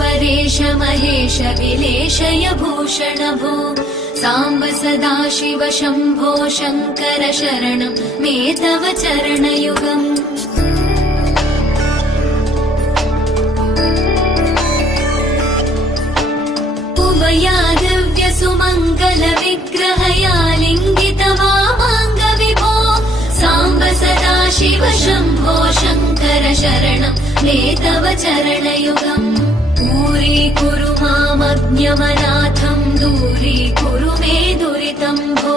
परेश महेश विलेशय भूषण भो साम्ब सदाशिव शम्भो शङ्कर शरणं मे तव चरणयुगम् उमयादिव्य सुमङ्गल विग्रहया लिङ्गित वामाङ्ग विभो साम्ब सदाशिव शम्भो शङ्कर शरणं मे तव चरणयुगम् दूरीकुरु मामज्ञमनाथं दूरीकुरु मे दुरितं भो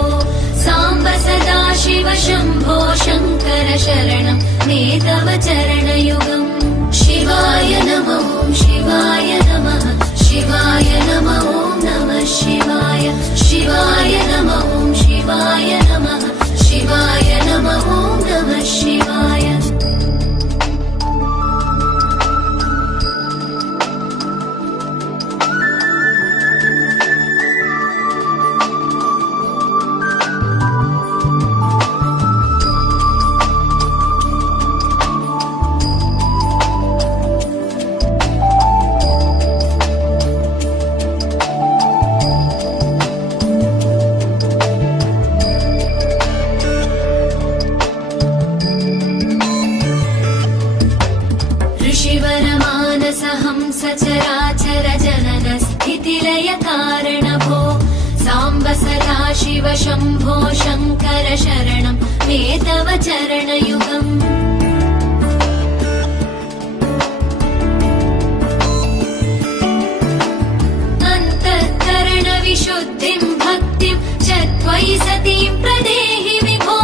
साम्ब सदाशिव शम्भो शङ्कर शरणं मे तव चरणयुगम् शिवाय नमः शिवाय नमः शिवाय नमः नमः शिवाय शिवाय नमः शिवाय नमः शिवाय नमः नमः शिवाय सचराचर जनन स्थितिलय कारण भो साम्ब सदाशिव शम्भो शङ्कर शरणं मे तव चरणयुगम् अन्तःकरण विशुद्धिं भक्तिं च त्वयि सतीं प्रदेहि विभो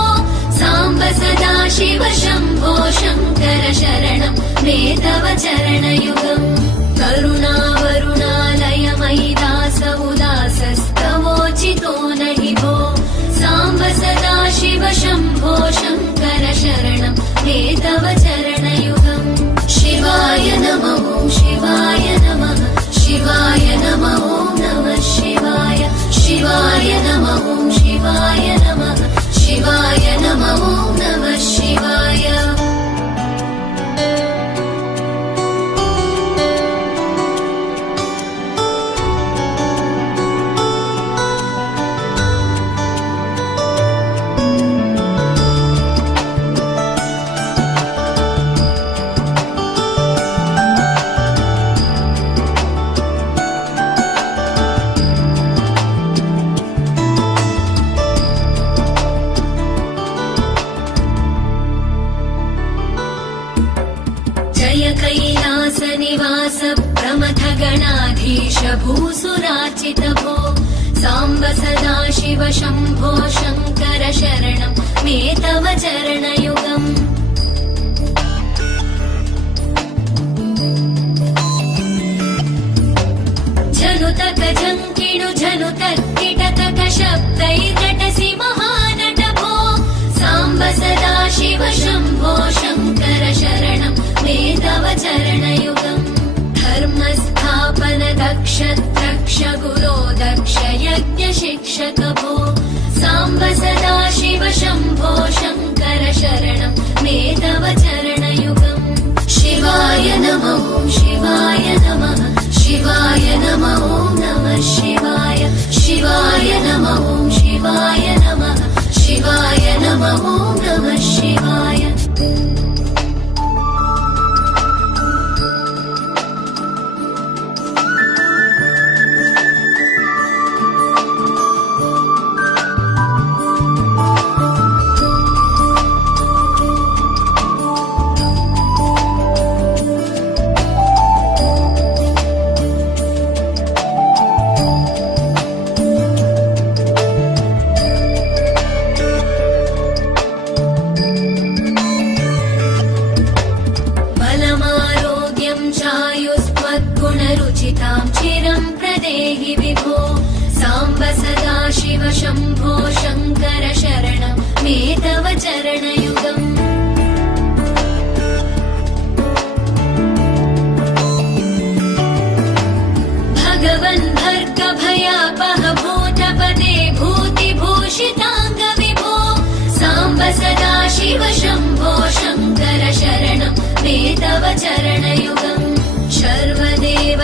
साम्ब सदाशिव शम्भो शङ्कर शरणं मे तव चरणयुगम् करुणावरुणालय मयि दास उदासस्तवोचितो नहि भो साम्ब सदाशिव शम्भो शङ्कर शरणं मे तव चरणयुगम् शिवाय नमः शिवाय नमः शिवाय नमः नमः शिवाय शिवाय नमः शिवाय नमः शिवाय नमः नमः शिवाय कैलास निवास प्रमथ गणाधीश भूसुराचित भो साम्ब सदाशिव शम्भो शङ्कर शरणं मे तव चरणयुगम् झनुतक झङ्किणु झनुतक्किटतक शब्दैर्नटसि महानट भो साम्ब सदाशिव शम्भो शङ्कर शरणं मे तव चरणयुगम् धर्मस्थापन दक्ष द्रक्ष गुरो दक्ष यज्ञ शिक्षक भो साम्ब सदाशिव शम्भो शङ्कर शरणं मे तव चरणयुगम् शिवाय नमः शिवाय नमः शिवाय नमः नमः शिवाय शिवाय नमः शिवाय नमः शिवाय नमः नमः शिवाय रुचितां चिरं प्रदेहि विभो साम्ब सदाशिव शम्भो शङ्कर शरणं मे तव चरणयुगम् भगवन् भर्ग भयापह भूतपदे भूतिभूषिताङ्ग विभो साम्ब सदाशिव शम्भो शङ्कर शरणं मे तव चरणयुगम् सर्वदेव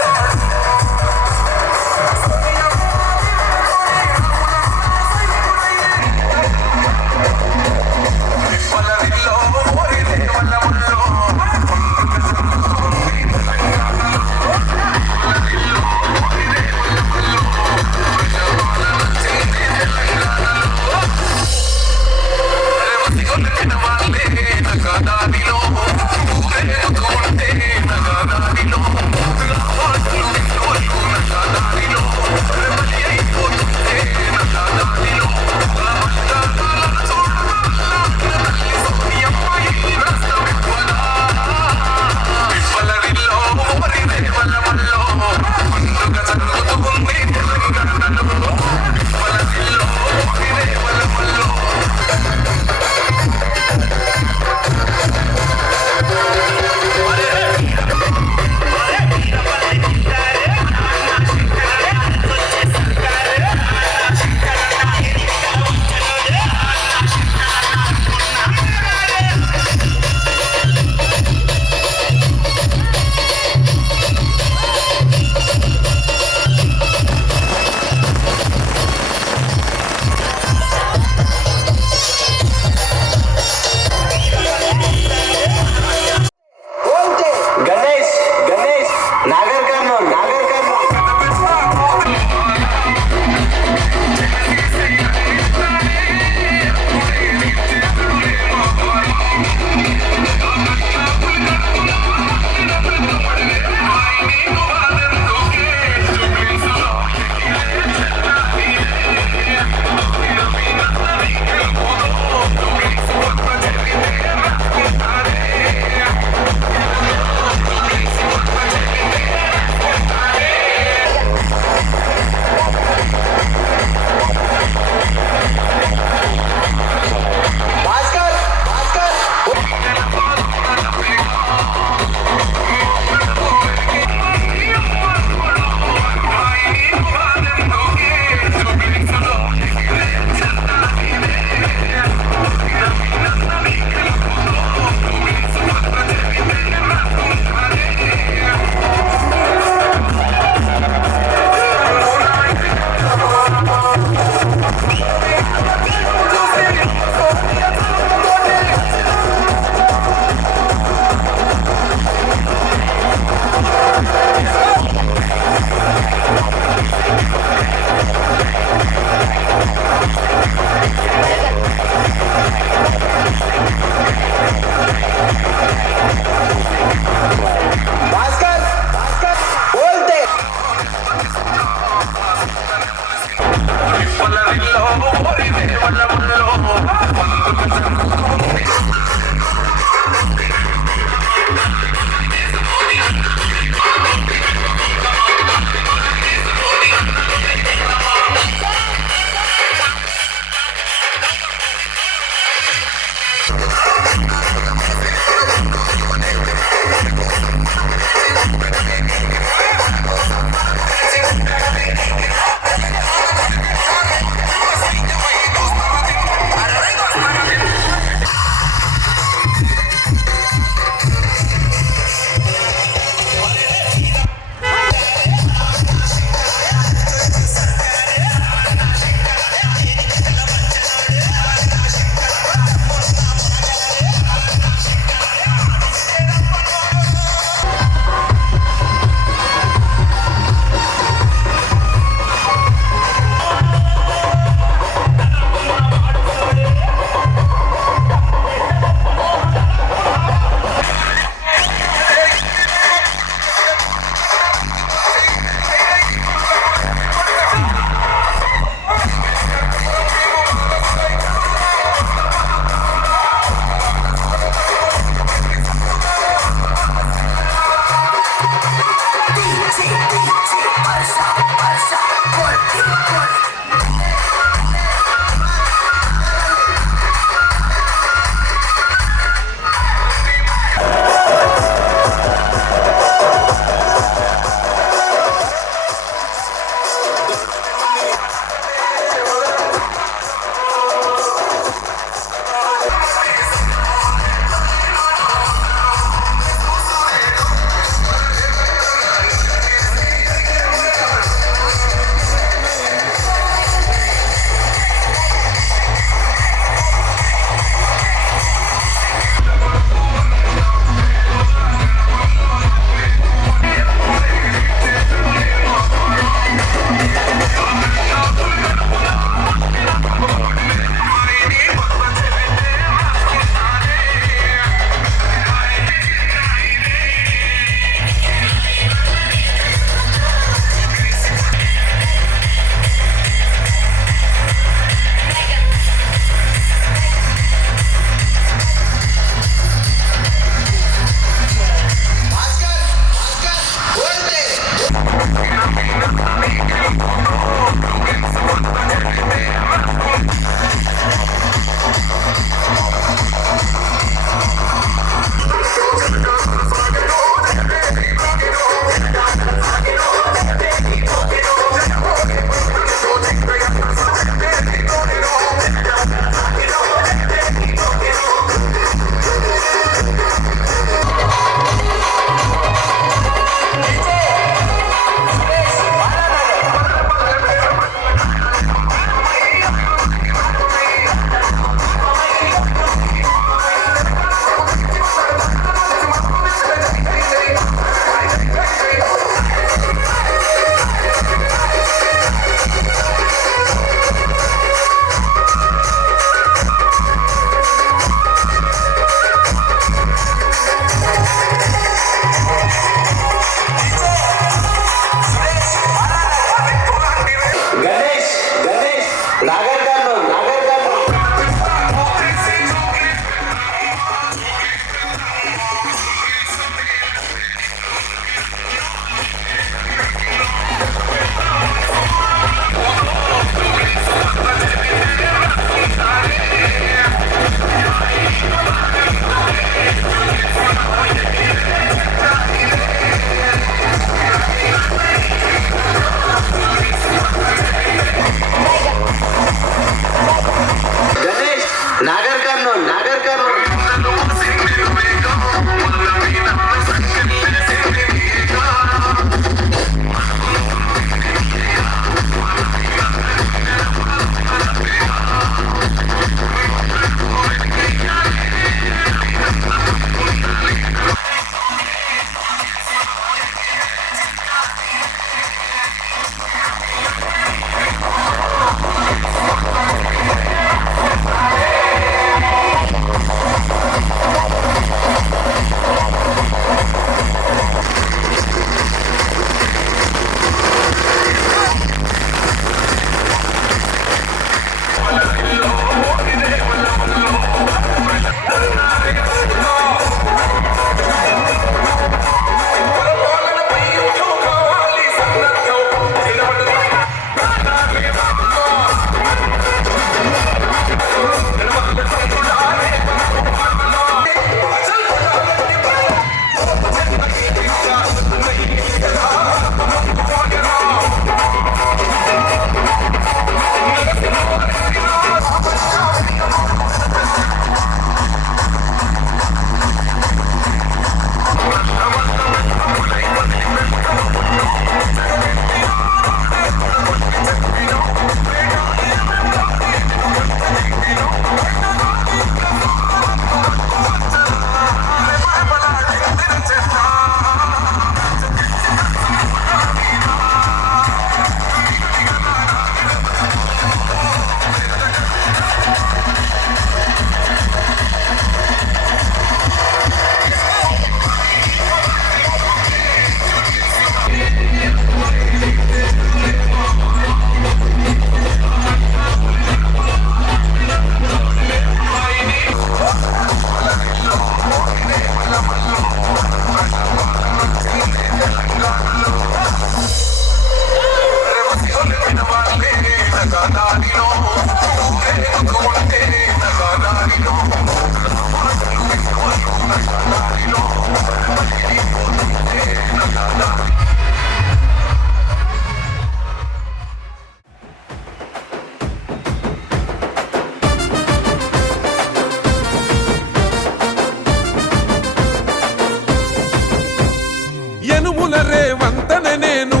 యనుముల రేవంతనే నేను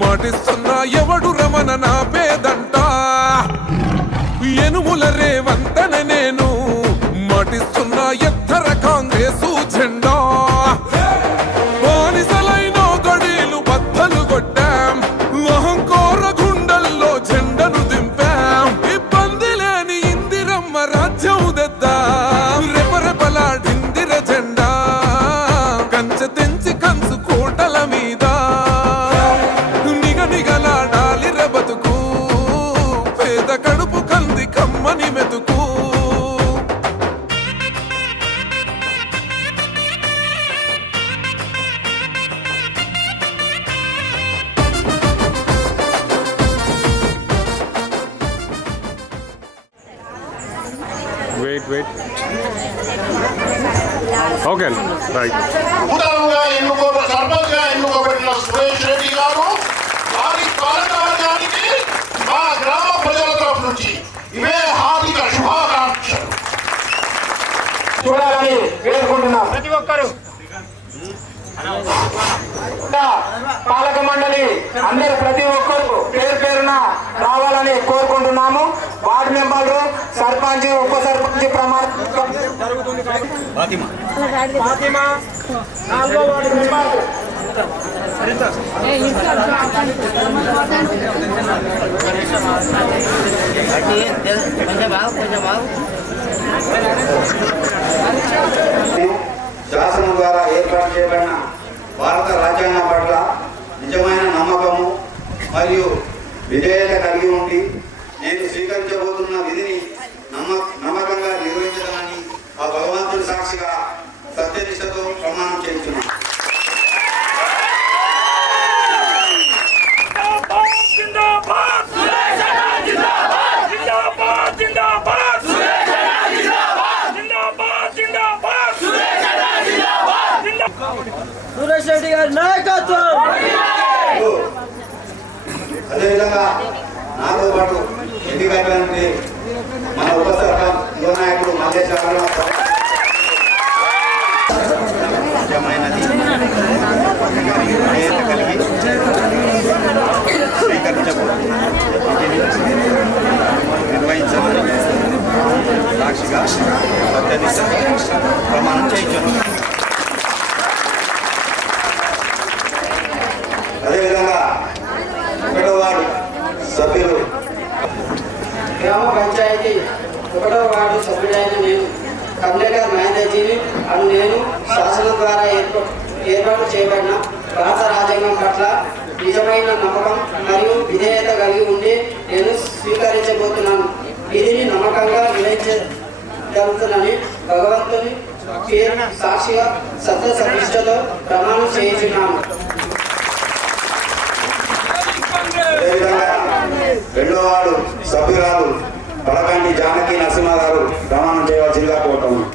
మాటిస్తున్నా ఎవడు రమణ నా పేదంట యనుముల రేవంతనే నేను మాటిస్తున్నా ఎత్తర కాంగ్రెసు జెండా బానిసలైన గడీలు బద్దలు కొట్టాం అహంకార గుండెల్లో జెండను దింపాం ఇబ్బంది లేని ఇందిరమ్మ రాజ్యం తెద్దాం రెపరెపలాడిందిర జెండా కంచె తెంచి కంచు కోటల మీద నిగనిగలాడాలి బతుకు పేద కడుపు కంది కమ్మని మెతుకు Wait. Okay, right. నూతనంగా సర్పంచ్గా ఎన్నుకోబడిన సురేష్ రెడ్డి గారు వారి పాలకవర్గానికి మా గ్రామ ప్రజల తరఫు నుంచి ఇవే హార్దిక శుభాకాంక్షలు చూడాలని వేడుకుంటున్నాం. ప్రతి ఒక్కరు పాలక మండలి అందరు ప్రతి ఒక్కరు పేరు పేరున రావాలని కోరుకుంటున్నాము. వార్డు మెంబర్లు, సర్పంచ్, ఉప సర్పంచ్ ప్రమాణం జరుగుతుంది. ఫాతిమా 4వ వార్డు మెంబర్ శాసనం ద్వారా ఏర్పాటు చేయబడిన భారత రాజ్యాంగం పట్ల నిజమైన నమ్మకము మరియు విధేయత కలిగి ఉండి నేను స్వీకరించబోతున్న విధిని నమ్మకంగా నిర్వహించడాన్ని ఆ భగవంతుడి సాక్షిగా సత్యనిష్టతో ప్రమాణం చేస్తున్నాను. సురేష్ రెడ్డి గారి నాయకత్వం. అదేవిధంగా నాతో పాటు ఎన్నికైనటువంటి మన ఉప సర్పంచ్ యువ నాయకుడు మల్లేశ్వరరావు నిర్వహించాలని సాక్షిగా సత్యనిష్ట ప్రమాణం చేయించారు. అదేవిధంగా 1వ వార్డు సభ్యులు గ్రామ పంచాయతీ 1వ వార్డు సభ్యుడైన నేను కమలేకర్ మహేందర్జీని అను నేను శాసనం ద్వారా ఏర్పాటు చేయబడిన భారత రాజ్యాంగం పట్ల నిజమైన నమ్మకం మరియు విధేయత కలిగి ఉండి నేను స్వీకరించబోతున్నాను. విధిని నమ్మకంగా నిర్వహించగలుగుతున్నానని భగవంతుని పేరు సాక్షిగా సత్యనిష్టతో ప్రమాణం చేయించున్నాను. అదేవిధంగా 2వ వార్డు సభ్యురాలు పలకండి జానకి నరసింహ గారు ప్రమాణం చేయవలసిందిగా కోరుతున్నాను.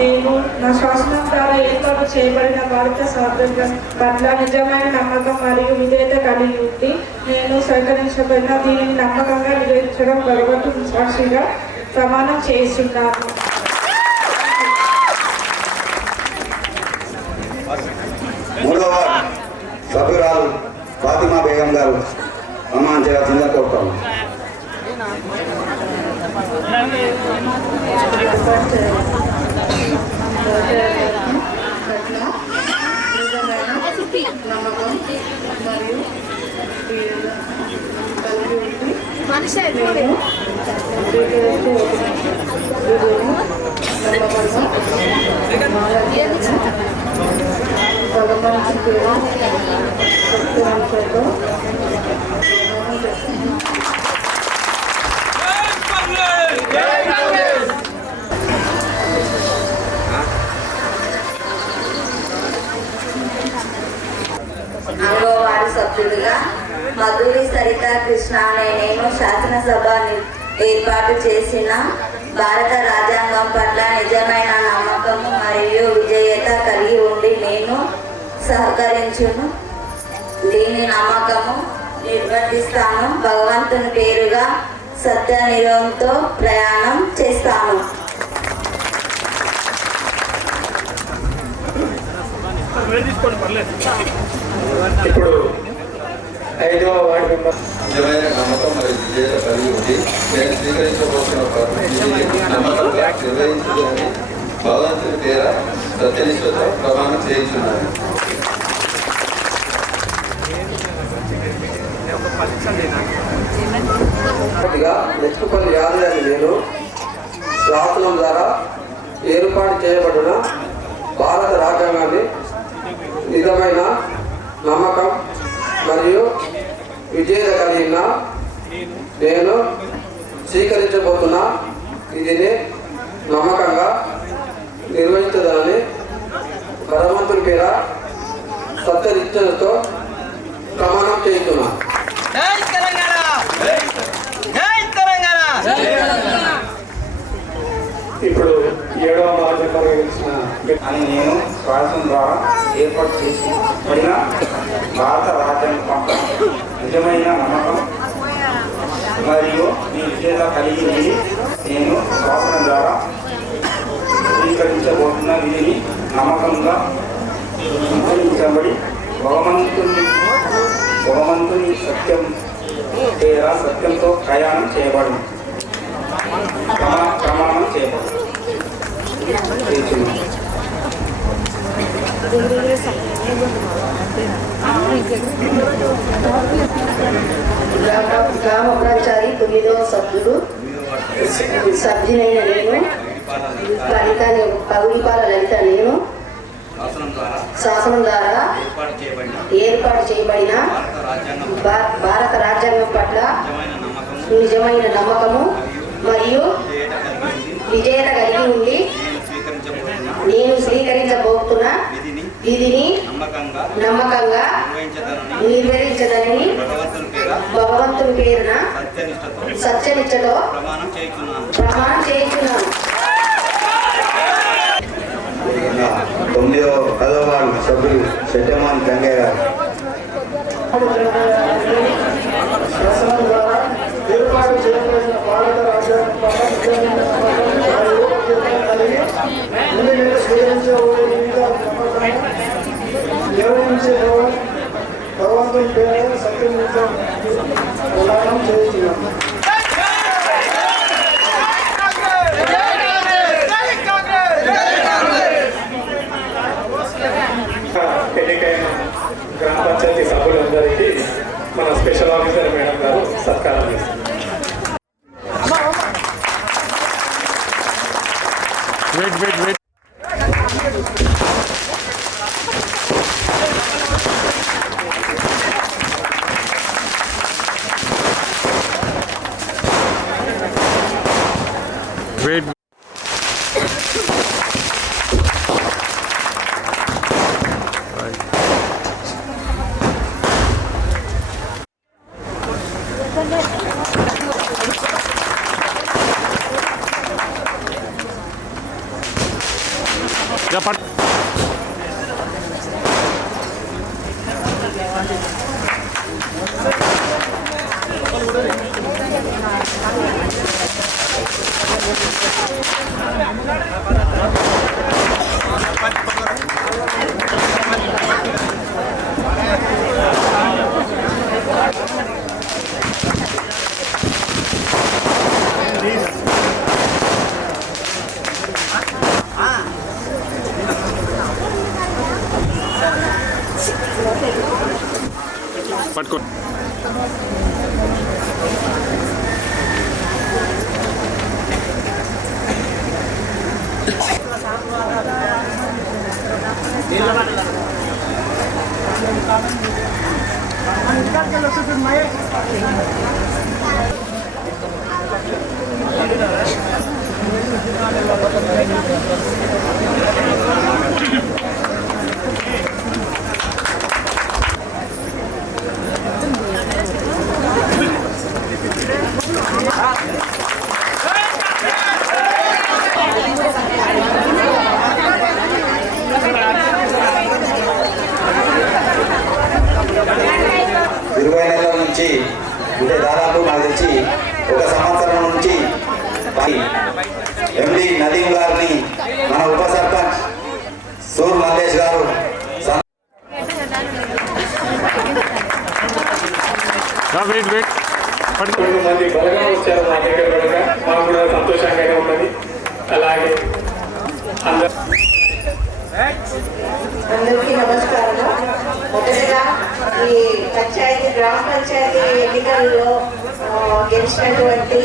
నేను నా శాసనం ద్వారా ఏర్పాటు చేయబడిన భారత స్వాతంత్ర్యం పట్ల నిజమైన నమ్మకం మరియు విధేయత కలిగి ఉండి నేను స్వీకరించబడిన దీనిని నమ్మకంగా నిర్వహించడం భగవంతుని సాక్షిగా ప్రమాణం చేస్తున్నాను. 3వ వార్డు సభ్యురాలు ఫాతిమా బేగం గారు ప్రమాణం చేయాల్సిందిగా కోరుతున్నాను. నమ్మకం మరియు కృష్ణ అనే నేను శాసనసభ ఏర్పాటు చేసిన భారత రాజ్యాంగం పట్ల నిజమైన నమ్మకము మరియు విజేత కలిగి ఉండి నేను సహకరించును. దీని నమ్మకము నిర్వర్తిస్తాను. భగవంతుని పేరుగా సత్య నిరోధంతో ప్రయాణం చేస్తాను. ఇప్పుడు 5వ వార్డు మెంబర్ నిజమైన నమ్మకం మరియు విజేత కలిగి ఉంది. నేను స్వీకరించబోతున్న నమ్మకంగా నిర్వహించదని భగవంతుని పేర సత్యనిష్టతో ప్రమాణం చేయించున్నాను. నెచ్చుపల్లి యాదయ్య నేను శాసనం ద్వారా ఏర్పాటు చేయబడిన భారత రాజ్యాంగాన్ని నిజమైన నమ్మకం మరియు విజేత కలిగిన నేను స్వీకరించబోతున్న ఇది నమ్మకంగా నిర్వహించదని భగవంతుని పేర సత్యనిష్టతో ప్రమాణం చేస్తున్నాను. ఇప్పుడు 7వ వార్డు మెంబర్ గెలిచిన అని నేను శాసనం ద్వారా ఏర్పాటు చేసిన భారత రాజ్యాంగం పట్ల నిజమైన నమ్మకం మరియు విజేత కలిగి ఉండి నేను శాసనం ద్వారా స్వీకరించబోతున్న విధిని నమ్మకంగా నిర్వహించబడి భగవంతుని సత్యం పేర సత్యంతో ప్రయాణం చేయబడి ప్రమాణం చేయబడి గ్రామ పంచాయతీ 9వ సభ్యునైన నేను పగుడిపాల లలిత నేను శాసనం ద్వారా ఏర్పాటు చేయబడిన భారత రాజ్యాంగం పట్ల నిజమైన నమ్మకము మరియు విజేత కలిగి ఉండి నేను స్వీకరించబోతున్న విధిని నమ్మకంగా నిర్వహించదని భగవంతుని పేరున సత్యనిష్టతో ప్రమాణం చేయించున్నాను. 10వ వార్డు సభ్యులు సెట్టమాన్ గంగయ్య గారు శాసనం ద్వారా ఏర్పాటు చేయబడిన భారత రాజ్యాంగం పట్ల నేను స్వీకరించబోయే నిర్వహించే భగవంతుని పేరు సత్యనిష్టతో ప్రమాణం చేస్తున్నాను. ఎన్నికైన గ్రామ పంచాయతీ సభ్యులందరికీ మన స్పెషల్ ఆఫీసర్ మేడం గారు సత్కారం చేస్తారు. Wait. పట్టుకో. రమేష్ గారు వెయిట్ కొంతమంది బలగా వచ్చారు మా దగ్గర కూడా, మాకు కూడా సంతోషంగానే ఉన్నది. అలాగే అందరికీ నమస్కారం. మొదటగా ఈ గ్రామ పంచాయతీ ఎన్నికల్లో గెలిచినటువంటి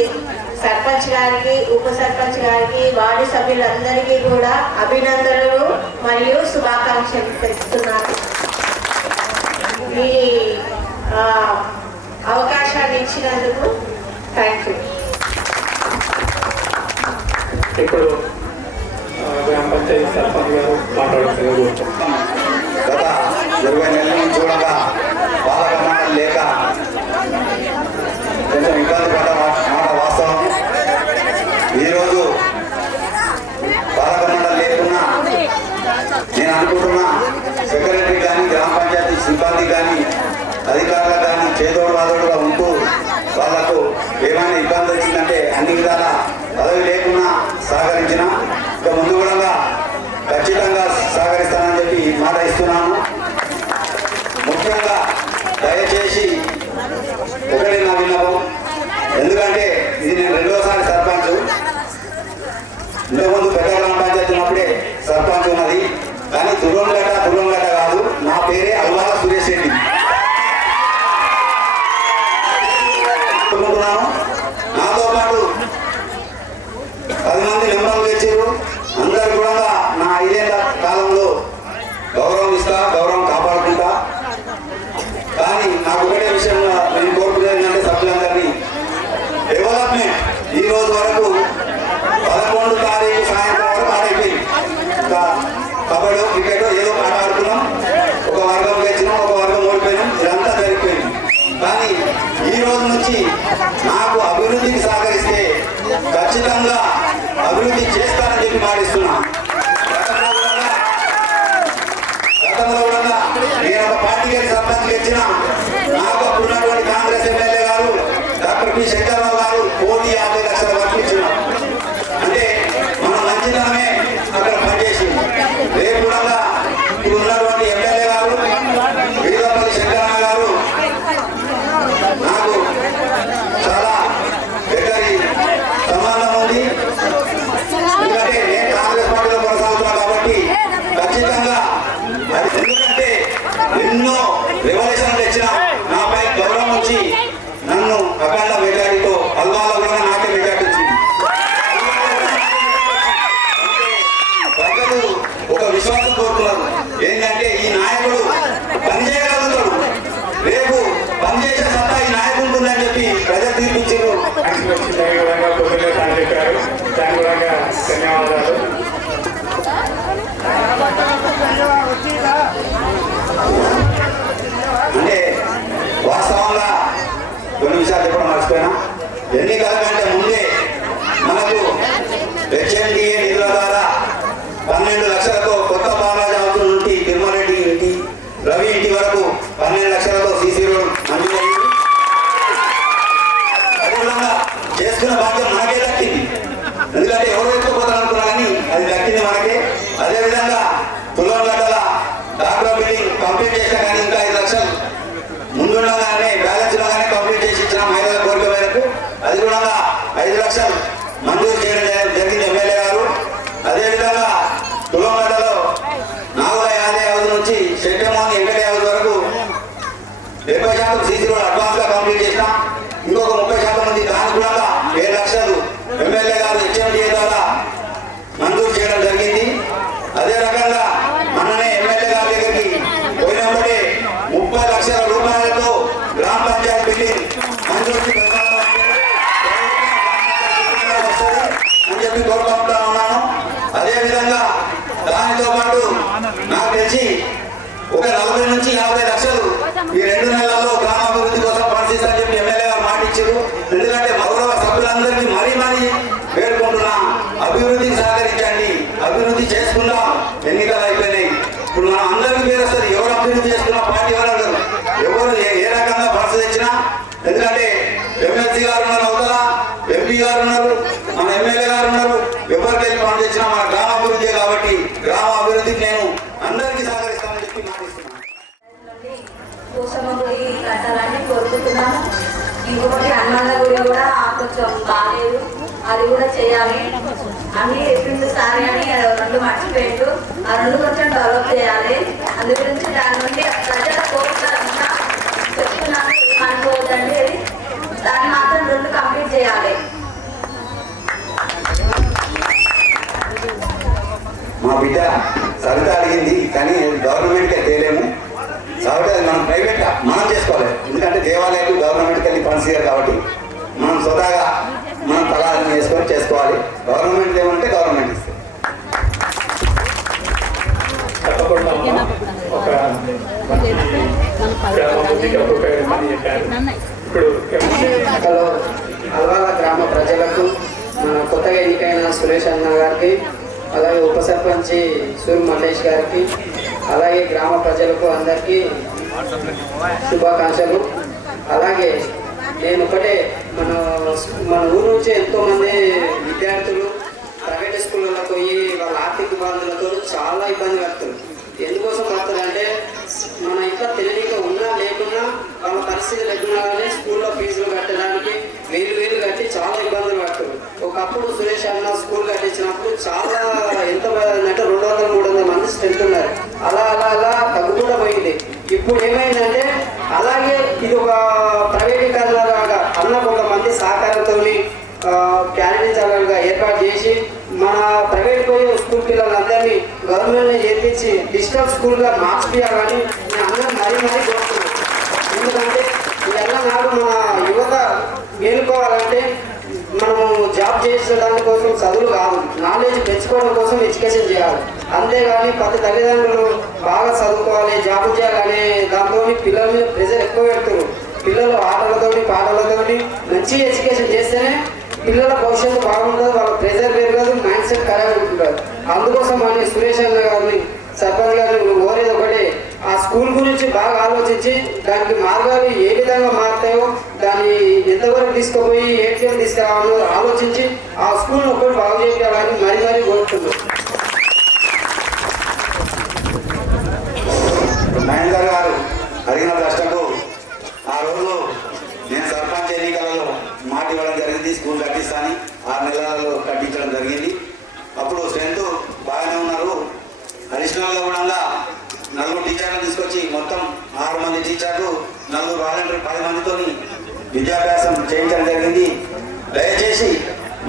సర్పంచ్ గారికి, ఉప సర్పంచ్ గారికి, వార్డు సభ్యులందరికీ కూడా అభినందనలు మరియు శుభాకాంక్షలు తెలుపుతున్నాను. ఈ అవకాశాన్ని ఇచ్చినందుకు థ్యాంక్ యూ. ఇప్పుడు గ్రామ పంచాయతీ సర్పంచ్ గారు మాట్లాడుతున్నారు. గత 20 నెలల నుంచి చూడగా పాలక మండలి లేక కొంచెం ఇబ్బంది పడ్డ మాట వాస్తవం. ఈరోజు పాలక మండలి లేకున్నా నేను అనుకుంటున్నా సెక్రటరీ కానీ, గ్రామ పంచాయతీ సిబ్బంది కానీ, అధికారులకు కానీ చేదోడు వాదోడుగా ఉంటూ వాళ్లకు ఏమైనా ఇబ్బంది వచ్చిందంటే అన్ని విధాల పదవి లేకున్నా సహకరించిన ఇక ముందు కూడా ఖచ్చితంగా సహకరిస్తానని చెప్పి మాట ఇస్తున్నాను. ముఖ్యంగా దయచేసి ఒకటి నా విన్నపం, ఎందుకంటే ఇది నేను 2వసారి సర్పంచ్. ఇంతకుముందు పెద్ద గ్రామ పంచాయతీ ఉన్నప్పుడే సర్పంచ్ ఉన్నది, కానీ తులంగడ్డ కాదు, నా పేరే అల్వాల సురేష్ రెడ్డి. నాతో పాటు 10 మంది మెంబర్లు తెచ్చారు. అందరు కూడా నా 5 ఏళ్ల కాలంలో గౌరవం ఇస్తా, గౌరవం కాపాడుకుంటా. కానీ నాకు ఒకటే విషయంలో నేను కోరుకునేది ఏంటంటే సభ్యులందరినీ డెవలప్మెంట్ ఈ రోజు వరకు 11 తారీఖు సాయంత్రం వరకు ఆడైపోయింది. ఇంకా కబడ్డీ, క్రికెట్ ఏదో ఆట ఆడుకున్నాం, ఒక వర్గం గెలిచినాం, ఒక వర్గం ఓడిపోయినాం, ఇదంతా జరిగిపోయింది. కానీ ఈ రోజు నుంచి నాకు అభివృద్ధికి సహకరిస్తే ఖచ్చితంగా అభివృద్ధి చేస్తానని చెప్పి మాటిస్తున్నా. గతంలో కూడా నేను ఒక పార్టీకి సర్పంచ్ గెలిచిన నాకు అప్పుడున్నటువంటి కాంగ్రెస్ ఎమ్మెల్యే గారు డాక్టర్ పి శంకర్రావు గారు 1,50,00,000 వరకు ఇచ్చినారు. అంటే మన మంచితనమే అక్కడ పనిచేసింది. రేపు కూడా ఇప్పుడు ఉన్నటువంటి ఎమ్మెల్యే గారు వీరపల్లి శంకరన్న గారు నాకు చాలా దగ్గరి సంబంధం ఉంది. ఎందుకంటే నేను కాంగ్రెస్ పార్టీలో కొనసాగుతున్నా కాబట్టి ఖచ్చితంగా ఎందుకంటే ఎన్నో రెవల్యూషన్లు తెచ్చిన నాపై గౌరవం ఉంచి నన్ను అఖండ మెజారిటీతో అల్వాలో కూడా నాకే మెజారిటీ వచ్చింది. ప్రజలు ఒక విశ్వాసం కోరుతున్నారు, ఏంటంటే ఈ నాయకుడు పనిచేయగలుగుతాడు, రేపు పనిచేసే సత్తా ఈ నాయకుడు ఉంటుందని చెప్పి ప్రజలు తీర్పిచ్చారు. పొద్దున్నే తాను చెప్పారు, దాని కూడా ధన్యవాదాలు. అంటే వాస్తవంగా కొన్ని విషయాలు చెప్పడం మర్చిపోయినా, ఎన్నికల కంటే ముందే మనకు హెచ్ఎండిఏ నిధుల ద్వారా 12 లక్షలతో కొత్త బాలాజీ హౌస్ నుండి తిరుమలరెడ్డి ఇంటి, రవి ఇంటి వరకు 12 లక్షలతో సీసీ రోడ్ మంజూరైంది. అదేవిధంగా చేసుకున్న భాగ్యం మనకే దక్కింది, ఎందుకంటే ఎవరు ఎత్తుకోపోతారనుకున్నా కానీ అది దక్కింది మనకే. అదేవిధంగా తులంగడ్డల డాక్టర్ బిల్డింగ్ కంప్లీట్ చేసినా కానీ ఇంకా 5 లక్షలు ముందుండగానే బ్యాలెన్స్ ఉండగానే కంప్లీట్ చేసి ఇచ్చిన మహిళల కోరిక మేరకు అది కూడా 5 లక్షలు మంజూరు చేయడం జరిగింది ఎమ్మెల్యే గారు. అదేవిధంగా తులంగడ్డలో నాగుల యాదవ్ హౌస్ నుంచి శెట్టమోహన్ వెంకట హౌస్ వరకు 70% సీసీ రోడ్ అడ్వాన్స్ గా కంప్లీట్ చేసినా. ఇంకొక 30% మంది దానికి కూడా 7 లక్షలు ఎమ్మెల్యే గారు హెచ్ఎండిఏ ద్వారా మంజూరు చేయడం జరిగింది. అదే రకంగా మననే ఎమ్మెల్యే గారి దగ్గరికి పోయినప్పుడే 30 లక్షల రూపాయలతో గ్రామ పంచాయతీ బిల్డింగ్ మంజూరు అని చెప్పి కోరుకుంటా ఉన్నాను. అదేవిధంగా దానితో పాటు నాకు తెలిసి ఒక 40 నుంచి 50 లక్షలు ఈ 2 నెలల్లో గ్రామాభివృద్ధి కోసం పనిచేస్తారని చెప్పి ఎమ్మెల్యే గారు మాట ఇచ్చారు. ఎందుకంటే గౌరవ సభ్యులందరికీ మరీ వేడుకుంటున్నా, అభివృద్ధికి సహకరించండి, అభివృద్ధి చేసుకుందాం. ఎన్నికలు అయిపోయినాయి, ఇప్పుడు మనం అందరికీ పేరు వస్తుంది, ఎవరు అభివృద్ధి చేసుకున్న పార్టీ ఎవరు ఎవరు ఏ రకంగా బస్సు తెచ్చినా. ఎందుకంటే ఎమ్మెల్సీ గారు ఉన్నారు, అవతల ఎంపీ గారు ఉన్నారు, మన ఎమ్మెల్యే గారు ఉన్నారు, ఎవరికి వెళ్ళి పని తెచ్చినా మన గ్రామాభివృద్ధి కాబట్టి గ్రామాభివృద్ధికి నేను అందరికీ ప్రార్థిస్తున్నాను. పోషమ్మ గుడి కట్టాలని కోరుకుంటున్నాము. ఇంకొకటి హనుమాన్ల గుడి కూడా కొంచెం బాగాలేదు, అది కూడా చేయాలి అని చెప్పింది సార్ అని 2 మర్చిపోయిండు. ఆ 2 కొంచెం డెవలప్ చేయాలి. అందు గురించి దాని నుండి ప్రజల కోరుతారంతా చెప్తున్నాను, ఏమనుకోవద్దండి. దాన్ని మాత్రం 2 కంప్లీట్ చేయాలి. మా బిడ్డ సరిత అడిగింది కానీ గవర్నమెంట్కే తేలేము కాబట్టి అది మనం ప్రైవేట్గా మనం చేసుకోవాలి. ఎందుకంటే దేవాలయాలు గవర్నమెంట్కి వెళ్ళి ఫండ్స్ ఇయ్యారు కాబట్టి మనం స్వతహాగా మనం తలాలను వేసుకొని చేసుకోవాలి. గవర్నమెంట్ ఏమంటే గవర్నమెంట్ ఇస్తుంది. తప్పకుండా ఒక గ్రామాభివృద్ధికి ఉపయోగపడి చెప్పారు. ఇప్పుడు హలో అల్వాల గ్రామ ప్రజలకు, మన కొత్తగా ఎన్నికైన సురేష్ అన్న గారికి, అలాగే ఉప సర్పంచి సూరు మల్లేష్ గారికి, అలాగే గ్రామ ప్రజలకు అందరికీ శుభాకాంక్షలు. అలాగే నేను ఒకటే మన ఊరు నుంచి ఎంతోమంది విద్యార్థులు ప్రైవేట్ స్కూళ్ళలో పోయి వాళ్ళ ఆర్థిక ఇబ్బందులతో చాలా ఇబ్బంది పడుతున్నారు. ఎందుకోసం పడుతుందంటే మన ఇంట్లో తెలియక ఉన్నా లేకున్నా వాళ్ళ పరిస్థితి లేకున్నా కానీ స్కూల్లో ఫీజులు కట్టడానికి 1000 కట్టి చాలా ఇబ్బందులు పడుతున్నారు. ఒకప్పుడు సురేష్ అన్న స్కూల్ కట్టించినప్పుడు చాలా ఎంత అంటే 200-300 మంది స్ట్రెంత్ ఉన్నారు. అలా అలా అలా తగ్గుకుండా పోయింది. ఇప్పుడు ఏమైందంటే అలాగే ఇది ఒక ప్రైవేటీకరణ లాగా అన్న కొంతమంది సహకారంతో క్యాండిడేట్గా ఏర్పాటు చేసి మన ప్రైవేట్ పోయే స్కూల్ పిల్లలందరినీ గవర్నమెంట్ని చేర్పించి డిజిటల్ స్కూల్గా మార్చిపోయాలని నేను అందరూ మరీ కోరుతున్నాను. ఎందుకంటే ఇవల్ల నాడు మన యువత మేలుకోవాలంటే మనము జాబ్ చేసేదాని కోసం చదువులు కాదు, నాలెడ్జ్ పెంచుకోవడం కోసం ఎడ్యుకేషన్ చేయాలి. అంతేగాని ప్రతి తల్లిదండ్రులు బాగా చదువుకోవాలి, జాబ్ చేయాలనే దాంతో పిల్లల మీద ప్రెజర్ ఎక్కువ పెడుతున్నారు. పిల్లలు ఆటలతోటి పాటలతోటి మంచి ఎడ్యుకేషన్ చేస్తేనే పిల్లల భవిష్యత్తు బాగుంటుంది, వాళ్ళ ప్రెజర్ పెరగదు, మైండ్ సెట్ ఖరాబ్ ఉంటుంటారు. అందుకోసం అని సురేష్ అన్న గారిని సర్పంచ్ గారిని కోరేది ఒకటే, ఆ స్కూల్ గురించి బాగా ఆలోచించి దానికి మార్గాలు ఏ విధంగా మారుతాయో, దాన్ని ఎంతవరకు తీసుకుపోయి ఏటీఎం తీసుకురావాలో ఆలోచించి ఆ స్కూల్ని ఒకటి బాగు చేయాలని మరీ కోరుతున్నాం. మహేందర్ గారు అడిగిన ప్రశ్నకు ఆ రోజు నేను సర్పంచ్ ఎన్నికలలో మాట ఇవ్వడం జరిగింది. స్కూల్ కట్టిస్తాను 6 నెలలలో కట్టించడం జరిగింది. అప్పుడు స్ట్రెంత్ బాగానే ఉన్నారు. అడిషనల్గా కూడా 4 టీచర్లను తీసుకొచ్చి మొత్తం 6 మంది టీచర్లు, 4 వాలంటీర్ 10 మందితో విద్యాభ్యాసం చేయించడం జరిగింది. దయచేసి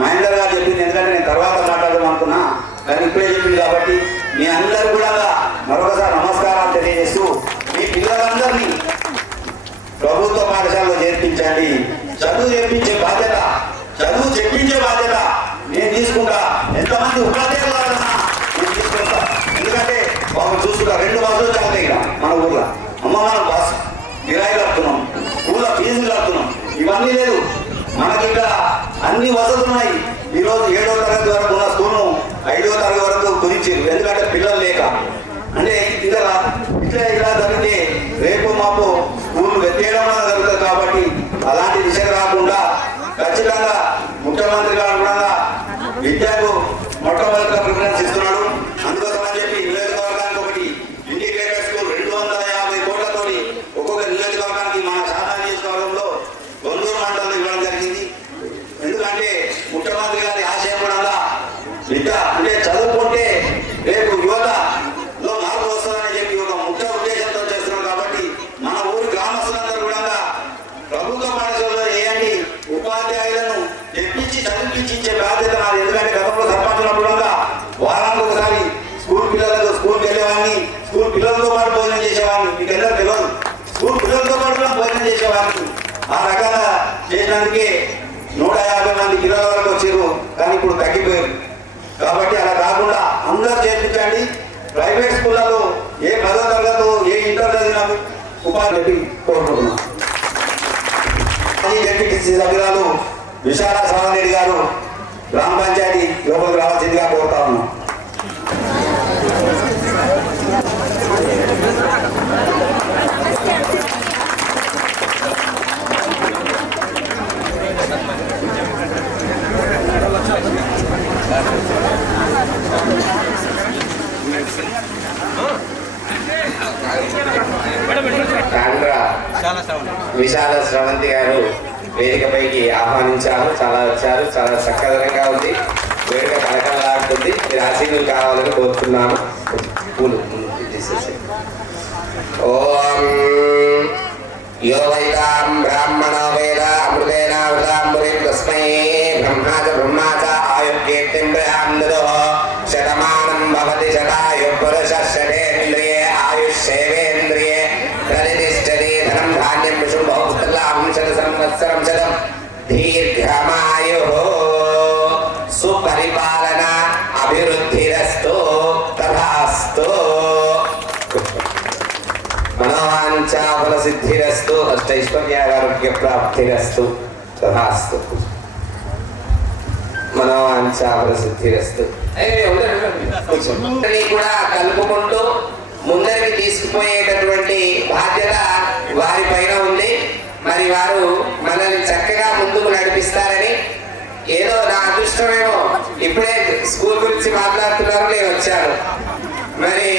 మహేందర్ గారు చెప్పింది, ఎందుకంటే నేను తర్వాత మాట్లాడదాం అనుకున్నా కానీ ఇప్పుడే చెప్పింది కాబట్టి మీ అందరూ కూడా మరొకసారి నమస్కారాలు తెలియజేస్తూ మీ పిల్లలందరినీ ప్రభుత్వ పాఠశాలలో చేర్పించండి. చదువు చెప్పించే బాధ్యత, చదువు చెప్పించే బాధ్యత నేను తీసుకుంటా. ఎంతమంది ఉపాధ్యాయులన్నా నేను తీసుకుంటా. ఎందుకంటే వాళ్ళు చూసుకుంటా 2 బస్సులు చదువుతాయి మన ఊర్లో. అమ్మ మనం బస్సు కిరాయి కడుతున్నాం, స్కూల్లో ఫీజులు కడుతున్నాం, ఇవన్నీ లేదు. మనకి ఇక్కడ అన్ని వసతులు ఉన్నాయి. ఈరోజు 7వ తరగతి వరకు ఉన్న స్కూల్ను 5వ తరగతి వరకు కుదించారు. ఎందుకంటే పిల్లలు లేక. అంటే ఇలా జరిగితే రేపు మాపు స్కూల్ వ్యతిరేకం జరుగుతుంది. కాబట్టి అలాంటి దిశకు రాకుండా ఖచ్చితంగా ముఖ్యమంత్రి గారు కూడా విద్యకు మొట్టమొదటిగా ప్రిఫరెన్స్ ఇస్తున్నాడు. అందుకోసం అని చెప్పి నియోజకవర్గానికి ఒకటి ఇంటిగ్రేటెడ్ స్కూల్ 250 కోట్లతోటి ఒక్కొక్క నియోజకవర్గానికి మన శాసన నియోజకవర్గంలో గొంతూరు మండలంలో ఇవ్వడం జరిగింది. ఎందుకంటే ముఖ్యమంత్రి గారి ఆశయం కూడా విద్య అంటే చదువుకుంటే రేపు యువతలో మార్పు వస్తుందని చెప్పి ఒక ముఖ్య ఉద్దేశంతో చేస్తున్నాం. కాబట్టి మన ఊరి గ్రామస్తులందరూ కూడా ప్రభుత్వ పాఠశాలలో వేయండి. ఉపాధ్యాయులను తెప్పించి చదివించే బాధ్యత నాది. ఎందుకంటే గతంలో సర్పంచున్నప్పుడు వారానికి ఒకసారి స్కూల్కి వెళ్ళేవాడిని, స్కూల్ పిల్లలతో పాటు భోజనం చేసేవాడిని. మీకు అందరూ తెలియదు, స్కూల్ పిల్లలతో పాటు భోజనం చేసేవాడిని. ఆ రకంగా చేసినందుకే 150 మంది పిల్లల వరకు వచ్చారు. కానీ ఇప్పుడు తగ్గిపోయారు. కాబట్టి అలా కాకుండా అందరూ చేర్పించండి. ప్రైవేట్ స్కూళ్ళలో ఏ 10వ తరగతి ఏ ఇంటర్ చదివిన ఉపాధి కోరుకుంటున్నాం. జెడ్పీటీసీ సభ్యురాలు విశాల శ్రావణరెడ్డి గారు గ్రామ పంచాయతీ లోపలికి రావాల్సిందిగా కోరుతా ఉన్నాం. కాండ్రా విశాల శ్రవంతి గారు వేదికపైకి ఆహ్వానించారు. చాలా వచ్చారు, చాలా చక్కదనంగా ఉంది, వేడుక కలకలలాడుతుంది. మీరు ఆశీర్వాదాలు కావాలని కోరుతున్నాను. పూలు ఓం యో వైతాం బ్రాహ్మణో వేద అమృతేన వృతాంబురిం తస్మై బ్రహ్మాచ బ్రహ్మాచ ఆయుర్కీర్తిం ప్రయామ్దదో శతమానం భవతి శతాయు పురుష శతేంద్రియే ఆయుష్యేవేంద్రియే ప్రతిష్టతి ధనం ధాన్యం విషం బహుపుత్రలాభం శత సంవత్సరం శతం దీర్ఘమాయు సుపరిపాలన అభివృద్ధిరస్తు తథాస్తు. మనోవాంఛాఫల సిద్ధిరస్తు అష్టైశ్వర్యారోగ్య ప్రాప్తిరస్తు తథాస్తు. మనోవాంఛాఫల సిద్ధిరస్తు. కూడా కలుపుకుంటూ ముందరికి తీసుకుపోయేటటువంటి బాధ్యత వారి పైన ఉంది. మరి వారు మనల్ని చక్కగా ముందుకు నడిపిస్తారని, ఏదో నా అదృష్టమేమో ఇప్పుడే స్కూల్ గురించి మాట్లాడుతున్నారు, నేను వచ్చాను. మరి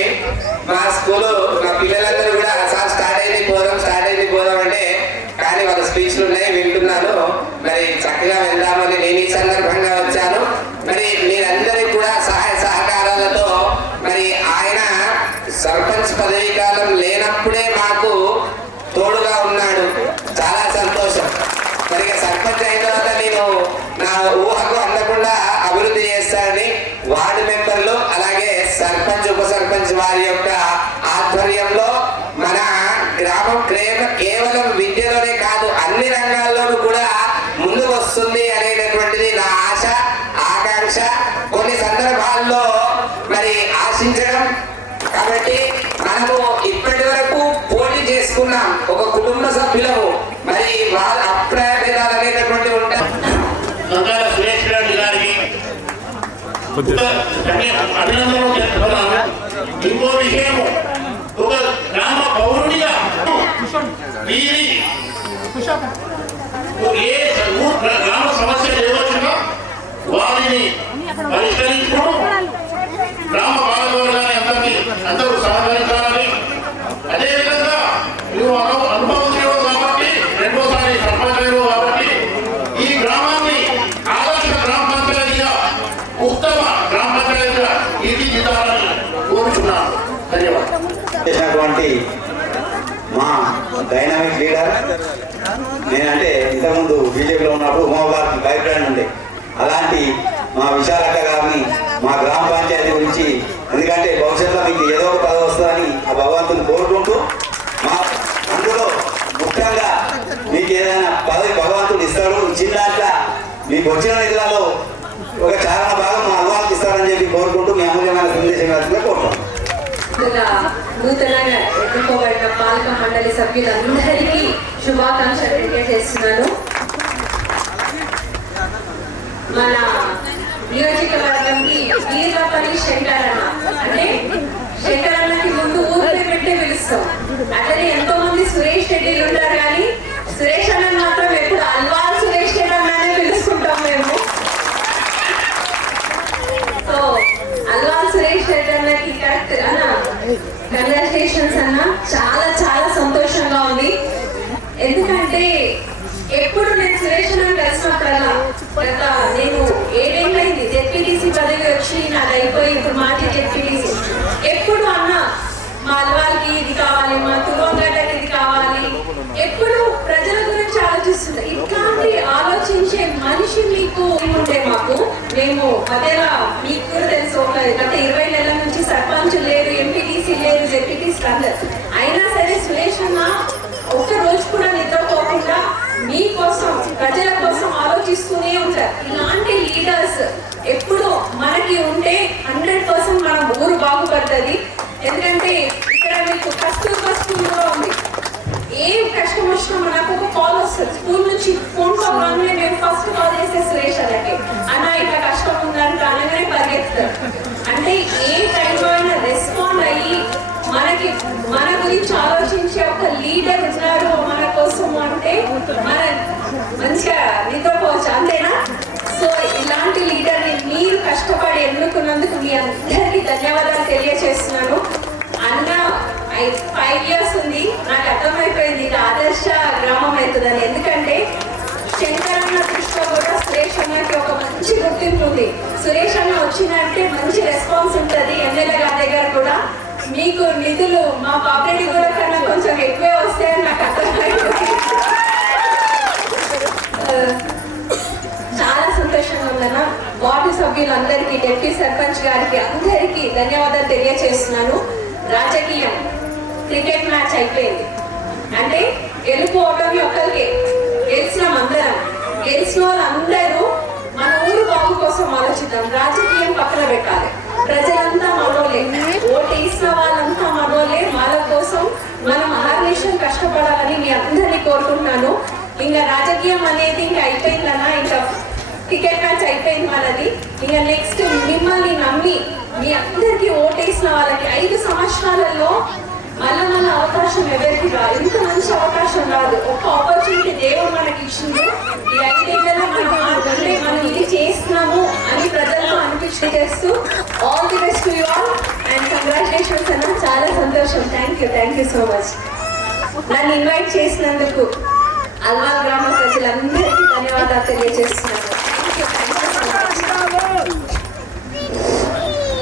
మా స్కూలు మా పిల్లలందరూ కూడా సార్ స్టార్ట్ అయింది పోదాం అంటే, కానీ వాళ్ళ స్పీచ్లు ఉన్నాయి వింటున్నాను. మరి చక్కగా వెళ్దామని నేను ఈ సందర్భంగా వచ్చాను. మరి మీరందరికీ కూడా సహాయ సహకారాలతో, మరి ఆయన సర్పంచ్ పదవీ కాలం లేనప్పుడే మాకు తోడుగా ఉన్నాడు. చాలా సంతోషం. మరి సర్పంచ్ అయిన తర్వాత నేను నా ఊహకు అందకుండా అభివృద్ధి చేస్తానని వార్డు మెంబర్లు అలాగే సర్పంచ్ ఉప సర్పంచ్ వారి యొక్క ఆధ్వర్యంలో మన గ్రామం కేవలం విద్యలోనే కాదు అన్ని రంగాల్లోనూ కూడా ముందుకు వస్తుంది అనేటటువంటిది నా ఆశ ఆకాంక్ష. కొన్ని సందర్భాల్లో మరి ఆశించడం. కాబట్టి మనము ఇప్పటి వరకు పోటీ చేసుకున్నాం ఒక కుటుంబ సభ్యులము. మరి వాళ్ళ అభిప్రాయ భేదాలు అనేటటువంటివి ఉంటాయి. సురేష్ రెడ్డి గారికి అభినందనలు చెప్తున్నాను. ఇంకో విషయము, ఒక గ్రామ పౌరునిగా వీరి ఏ గ్రామ సమస్యలు ఏవచ్చునో వారిని పరిష్కరించడం గ్రామ పాలకవర్గాన్ని అందరూ సహకరించాలని, అదేవిధంగా నువ్వు అనుభవం కాబట్టి రెండోసారి సర్పంచ్ కాబట్టి ఈ గ్రామాన్ని ఆదర్శ గ్రామ పంచాయతీగా ఉత్తమ గ్రామ పంచాయతీగా తీర్చిదిద్దాలని కోరుచున్నాను. ధన్యవాదాలు. చేసినటువంటి మా డైనామిక్ లీడర్, నేనంటే ఇంతకుముందు బీజేపీలో ఉన్నప్పుడు ఉమాబాద్ బైబ్రాండ్ ఉండే, అలాంటి మా విశాలక్క గారిని మా గ్రామ పంచాయతీ గురించి, ఎందుకంటే భవిష్యత్తులో మీకు ఏదో ఒక పదవి వస్తుందని ఆ భగవంతుని కోరుకుంటూ, మా అందులో ముఖ్యంగా మీకు ఏదైనా పదవి భగవంతుడు ఇస్తాడు. ఇచ్చిన దాంట్లో మీకు వచ్చిన నిధులలో ఒక చారణ భాగం మా అల్వాళ్ళకి ఇస్తారని చెప్పి కోరుకుంటూ మీ అమూల్యమైన సందేశం ఇవ్వాల్సిందిగా కోరుకుంటాం. నూతనంగా ఎన్నుకోబడిన పాలక మండలి సభ్యులందరికీ శుభాకాంక్షలు తెలియజేస్తున్నాను. మన నియోజకవర్గంకి వీర్లపల్లి శంకరన్న, అంటే శంకరన్నకి ముందు ఊరిపై పెట్టే పిలుస్తాం. అట్లనే ఎంతో మంది సురేష్ రెడ్డిలు ఉంటారు, కానీ సురేష్ అన్న మాత్రం ఎప్పుడు అల్వాల్ సురేష్ రెడ్డి అన్ననే పిలుచుకుంటాం మేము. సో అల్వాల్ సురేష్ రెడ్డి అన్నకి కరెక్ట్ అన్న, కంగ్రాచులేషన్స్ అన్న. చాలా చాలా సంతోషంగా ఉంది. ఎందుకంటే ఎప్పుడు నేను సురేష్ అన్న కలిసినప్పుడల్లా నేను ఏడేళ్ళైంది జెడ్పీటీసీ పదవి వచ్చి నాది అయిపోయి ఇప్పుడు మాజీ జెడ్పీటీసీ, ఎప్పుడు అన్న మా అల్వాల్కి ఇది కావాలి, మా తులోగడ్డకి ఇది కావాలి, ఎప్పుడు ప్రజల గురించి ఆలోచిస్తుంది. ఇట్లాంటి ఆలోచించే మనిషి మీకు ఉంటే మాకు, మేము మధ్యలో మీకు కూడా తెలుసు ఒక గత 20 నెలల నుంచి సర్పంచ్ లేరు, ఎంపీటీసీ లేరు, జెడ్పీటీసీ అందరు. అయినా సరే సురేష్ అన్న ఒక్క రోజు కూడా నిద్రపోకుండా మీకోసం ప్రజల కోసం ఆలోచిస్తూనే ఉంటారు. ఇలాంటి లీడర్స్ ఎప్పుడు మనకి ఉంటే 100% మన ఊరు బాగుపడుతుంది. ఎందుకంటే ఇక్కడ మీకు కస్తూర్బా ఉంది, ఏం కష్టం వచ్చినా మనకు ఒక కాల్ వస్తుంది స్కూల్ నుంచి. ఫోన్ కాల్ రాగానే మేము ఫస్ట్ కాల్ చేసే సురేష్ అన్నకి, అన్న ఇట్లా కష్టం ఉందని అనగానే పరిగెత్తారు. అంటే ఏ టైంలో అయినా రెస్పాండ్ అయ్యి మనకి మన గురించి ఆలోచించే ఒక లీడర్ ఉన్నారు మన కోసం అంటే మన మంచిగా నిద్రపోవచ్చు, అంతేనా? సో ఇలాంటి లీడర్ని మీరు కష్టపడి ఎన్నుకున్నందుకు మీ అందరికీ ధన్యవాదాలు తెలియజేస్తున్నాను. అన్న 5 years ఉంది. నాకు అర్థమైపోయింది ఇది ఆదర్శ గ్రామం అవుతుందని. ఎందుకంటే శంకరన్న దృష్టిలో కూడా సురేష్ అన్నకి ఒక మంచి గుర్తింపు ఉంది. సురేష్ అన్న వచ్చినంటే మంచి రెస్పాన్స్ ఉంటుంది. ఎమ్మెల్యే గారి దగ్గర కూడా మీకు నిధులు మా పాపరెడ్డి కూడా కన్నా కొంచెం ఎక్కువే వస్తాయని నాకు అర్థమైపోయింది. చాలా సంతోషంగా ఉందన్న. వార్డు సభ్యులందరికీ, డిప్యూటీ సర్పంచ్ గారికి అందరికీ ధన్యవాదాలు తెలియజేస్తున్నాను. రాజకీయం క్రికెట్ మ్యాచ్ అయిపోయింది అంటే గెలుపు ఓటమి ఒకరికి, గెలిచినాం అందరం. గెలిచిన వాళ్ళందరూ మన ఊరు బాగు కోసం ఆలోచిద్దాం. రాజకీయం పక్కన పెట్టాలి. ప్రజలంతా మనోలే, ఓటు వేసిన వాళ్ళంతా మనోలే. వాళ్ళ కోసం మనం అహర్నిశం కష్టపడాలని మీ అందరినీ కోరుకుంటున్నాను. ఇంకా రాజకీయం అనేది ఇంకా అయిపోయిందన్నా, ఇంకా క్రికెట్ మ్యాచ్ అయిపోయింది మనది. ఇంకా నెక్స్ట్ మిమ్మల్ని నమ్మి మీ అందరికీ ఓటేసిన వాళ్ళకి 5 సంవత్సరాలలో మళ్ళా అవకాశం ఎవరికి రాదు. ఇంత మంచి అవకాశం రాదు. ఒక ఆపర్చునిటీ దేవుడు మనకి ఇచ్చింది. ఈ 5 ఏళ్ళలో మనం ఇది చేస్తున్నాము అని ప్రజల్లో అనిపించి చేస్తూ all the best to you all and congratulations అన్న. చాలా సంతోషం. Thank you so much. నన్ను ఇన్వైట్ చేసినందుకు అల్వాల్ గ్రామ ప్రజలందరికీ ధన్యవాదాలు తెలియజేస్తున్నాను.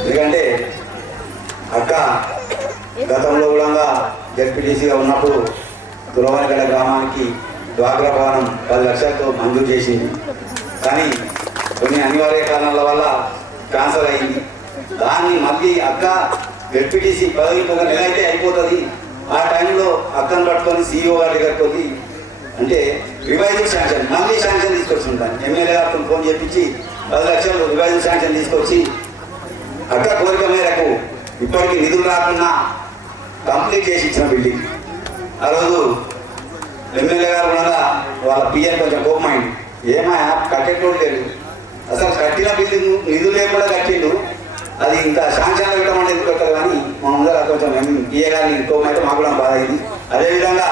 ఎందుకంటే అక్క గతంలో కూడా జడ్పీటీసీగా ఉన్నప్పుడు తులవానిగడ్డ గ్రామానికి డ్వాక్రా భవనం 10 లక్షలతో మంజూరు చేసింది. కానీ కొన్ని అనివార్య కారణాల వల్ల క్యాన్సల్ అయింది. దాన్ని మళ్ళీ అక్క జడ్పీటీసీ పదవి ఒక నెల అయితే అయిపోతుంది. ఆ టైంలో అక్కను పట్టుకొని సీఈఓ గారి దగ్గరికి వచ్చి అంటే రివైజింగ్ శాంక్షన్ మళ్ళీ శాంక్షన్ తీసుకొచ్చి ఉంటాను. ఎమ్మెల్యే గారితో ఫోన్ చేయించి 10 లక్షలు రివైజింగ్ శాంక్షన్ తీసుకొచ్చి అక్క కోరిక మేరకు ఇప్పటికీ నిధులు రాకుండా కంప్లీట్ చేసి ఇచ్చిన బిల్డింగ్. ఆ రోజు ఎమ్మెల్యే గారు కూడా వాళ్ళ పిఎన్ కొంచెం కోపమైంది. ఏమా కట్టేటోడు లేదు, అసలు కట్టిన బిల్డింగ్ నిధులు లేకుండా కట్టిండు, అది ఇంకా శాంక్షన్లో పెట్టమంటే ఎందుకు పెట్టారు. కానీ మా ముందర కొంచెం పిఏ గారిని కోపమైతే మాకు కూడా బాధ అయింది. అదేవిధంగా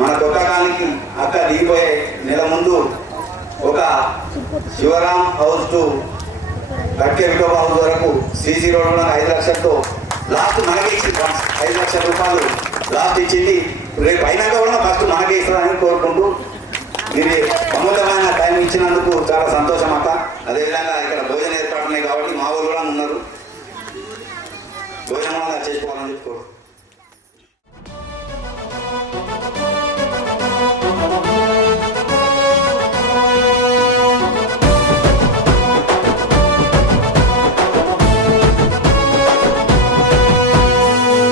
మన కొత్త కాలానికి అక్క దిగిపోయే నెల ముందు ఒక Shivaram house to Katke Vithoba house వరకు సీసీ రోడ్ కూడా 5 లక్షలతో లాస్ట్ మనకే ఇచ్చింది. 5 లక్షల రూపాయలు లాస్ట్ ఇచ్చింది. రేపు అయినాక కూడా ఫస్ట్ మనకే ఇస్తారని కోరుకుంటూ మీరు అమూల్యమైన టైం ఇచ్చినందుకు చాలా సంతోషం అక్క. అదేవిధంగా ఇక్కడ భోజన ఏర్పాటు ఉన్నాయి కాబట్టి మా ఊరు కూడా ఉన్నారు, భోజనం చేసుకోవాలని చెప్పుకోరు.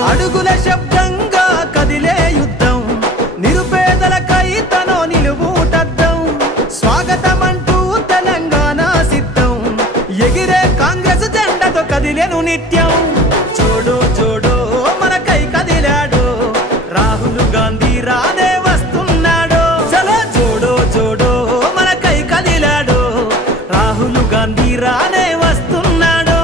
అడుగుల శబ్దంగా కదిలే యుద్ధం, నిరుపేదలకై తనో నిలువుటద్దం. స్వాగతమంటూ తెలంగాణ సిద్ధం, ఎగిరే కాంగ్రెస్ జెండతో కదిలేను నిత్యం. జోడో జోడో మనకై కదిలాడు, రాహుల్ గాంధీ రానే వస్తున్నాడు. చలో జోడో జోడో మనకై కదిలాడు, రాహుల్ గాంధీ రానే వస్తున్నాడు.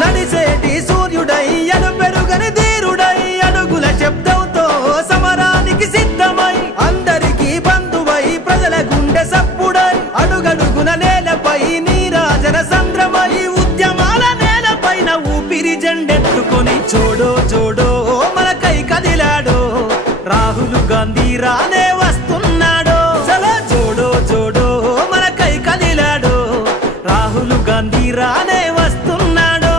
నడిసేటి సూర్యుడై అను పెరుగని ధీరుడై, అడుగుల శబ్దంతో సమరానికి సిద్ధమై, అందరికీ బంధువై ప్రజల గుండె సప్పుడై, అడుగడుగున నేలపై నీరాజన సంద్రమై, ఉద్యమాల నేలపైన ఊపిరి జెండెట్టుకొని జోడో జోడో మనకై కదిలాడు, రాహుల్ గాంధీ రానే వస్తున్నాడు. చలో జోడో జోడో మనకై కదిలాడు, రాహుల్ గాంధీ రానే వస్తున్నాడు.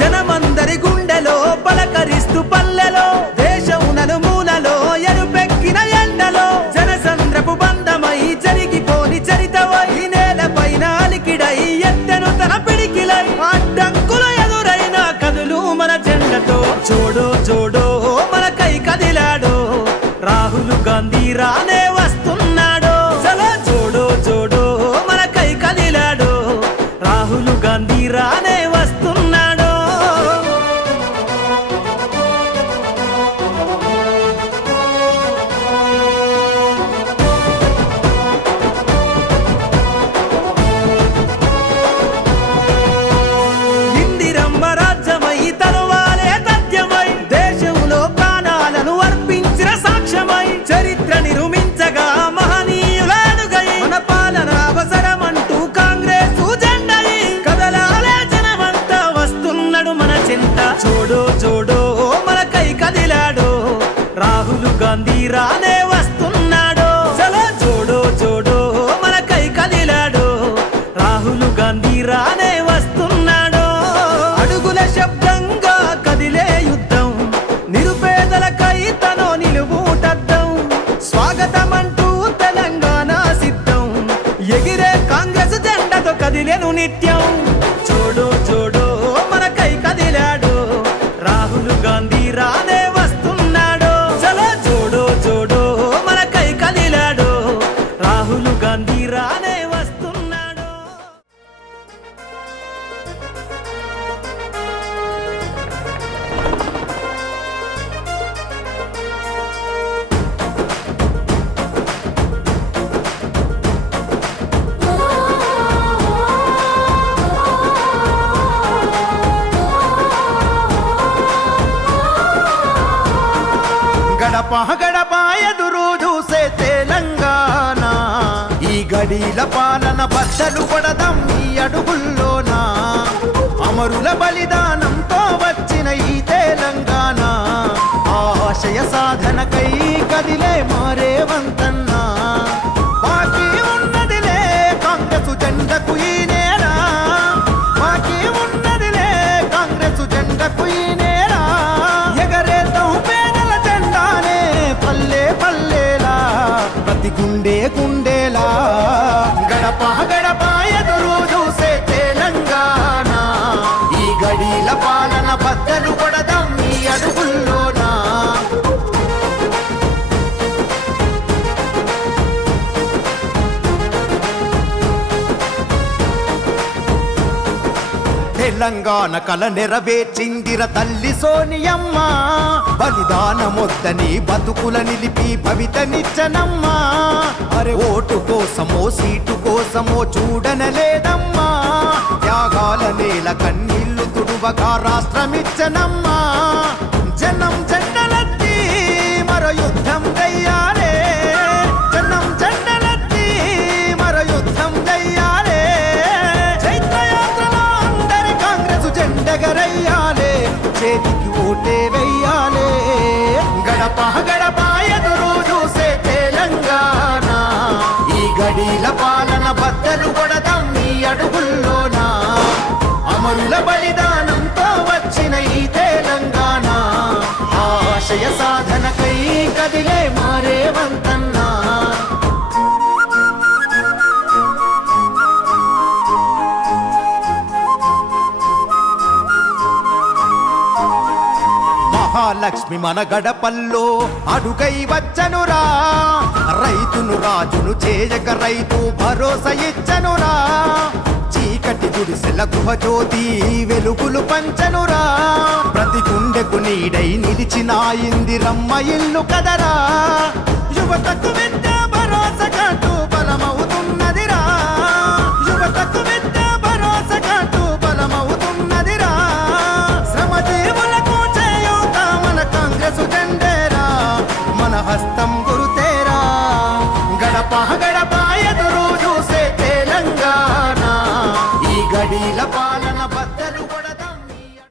జనమందరి గుండెలో పలకరిస్తూ పల్లెలో, దేశం నలుమూలలో ఎరుపెక్కిన ఎండలో, జనసంద్రపు బంధమై జరిగిపోని చరితవై, నేలపైన అలికిడై ఎత్తెను తన పిడికిలై, అడ్డంకులు ఎదురైన కదులు మన జెండతో. జోడో జోడో మనకై కదిలాడు, రాహుల్ గాంధీ రానే వస్తున్నాడు. చలో జోడో జోడో మనకై కదిలాడు, రాహుల్ గాంధీ రానే వస్తున్నాడు. గాంధీ రానే వస్తున్నాడో చలో జోడో జోడో మనకై కదిలాడో రాహుల్ గాంధీ రానే వస్తున్నాడో అడుగుల శబ్దంగా కదిలే యుద్ధం నిరుపేదలకై తనో నిలువుటద్దం స్వాగతమంటూ తెలంగాణ సిద్ధం ఎగిరే కాంగ్రెస్ జెండతో కదిలేను నిత్యం జోడో జోడో మనకై కదిలాడో రాహుల్ గాంధీ రానే వస్తున్నాడో చలో జోడో జోడో మనకై కదిలాడో రాహుల్ గాంధీ రానే వస్తున్నాడో గడప గడప ఎదురు చూసే తెలంగాణ ఈ గడిల పాలన బద్దలు కొడదాం ఈ అడుగుల్లోనా అమరుల బలిదానంతో వచ్చిన ఈ తెలంగాణ ఆశయ సాధనకై కదిలే మారే వంతన్నా బాకీ ఉన్నదిలే కాంగ్రెస్ జెండకు ఈ నేరా బాకీ ఉన్నదిలే కాంగ్రెస్ జెండకు ఈ నేరా ఎగరేద్దాం పేదల జెండానే పల్లె పల్లెలా ప్రతి గుండె గుండెలా గడప గడప ఎదురు చూసే తెలంగాణ ఈ గడిల పాలన బద్దలు కొడదాం ఈ అడుగుల్లోనా తెలంగాణ కల నెరవేర్చిందిర తల్లి సోనియమ్మ బలిదానమొద్దని బతుకుల నిలిపి భవితనిచ్చనమ్మా అరే ఓటు కోసమో సీటు కోసమో చూడనలేదమ్మా త్యాగాల నేల కన్నీళ్లు తుడువగా రాష్ట్రమిచ్చనమ్మా జనం జెండలెత్తి మరో యుద్ధం చెయ్యాలే జనం జెండలెత్తి మరో యుద్ధం చెయ్యాలే చైత్రయాత్రలో అందరి కాంగ్రెస్ జెండగరయ్యాలే చేతికి ఓటే వెయ్యాలే గడప గడప ఎదురు చూసే తెలంగాణ ఈ గడిల పాలన బద్దలు కొడదాం ఈ అడుగుల్లోనా అమరుల బలిదానంతో వచ్చిన ఈ తెలంగాణ ఆశయ సాధనకై కదిలే మారే వంతన్నా మహాలక్ష్మి మన గడపల్లో అడుగై వచ్చనురా రైతును రాజును చేయక రైతు భరోసా ఇచ్చనురా చీకటి గుడిసెల గృహజ్యోతి వెలుగులు పంచనురా ప్రతి గుండెకు నీడై నిలిచిన ఇందిరమ్మ ఇల్లు కదరా యువతకు విద్య భరోసా కాటు